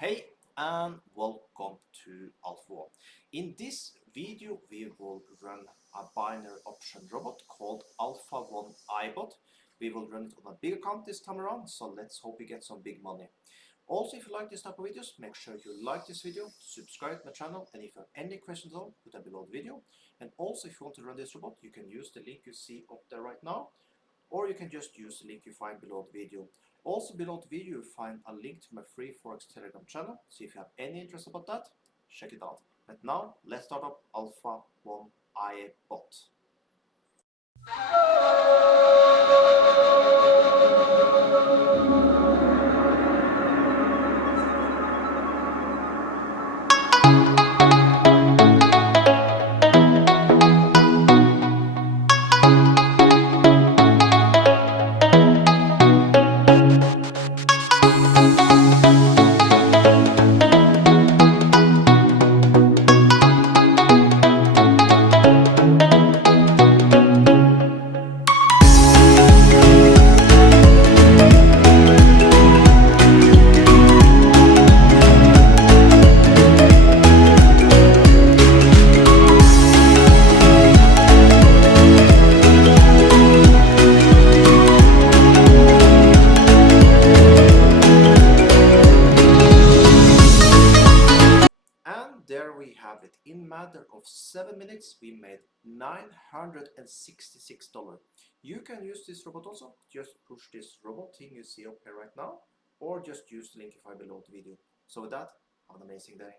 Hey and welcome to Alpha 1. In this video we will run a binary option robot called Alpha 1 iBot. We will run it on a big account this time around, so let's hope we get some big money. Also, if you like this type of videos, make sure you like this video, subscribe to my channel, and if you have any questions at all, put them below the video. And also, if you want to run this robot, you can use the link you see up there right now, or you can just use the link you find below the video. Also below the video you find a link to my free Forex Telegram channel, so if you have any interest about that, check it out. But now, let's start up Alpha 1 iBot. And there we have it. In matter of 7 minutes, we made $966. You can use this robot also. Just push this robot thing you see up here right now, or just use the link you find below the video. So with that, have an amazing day.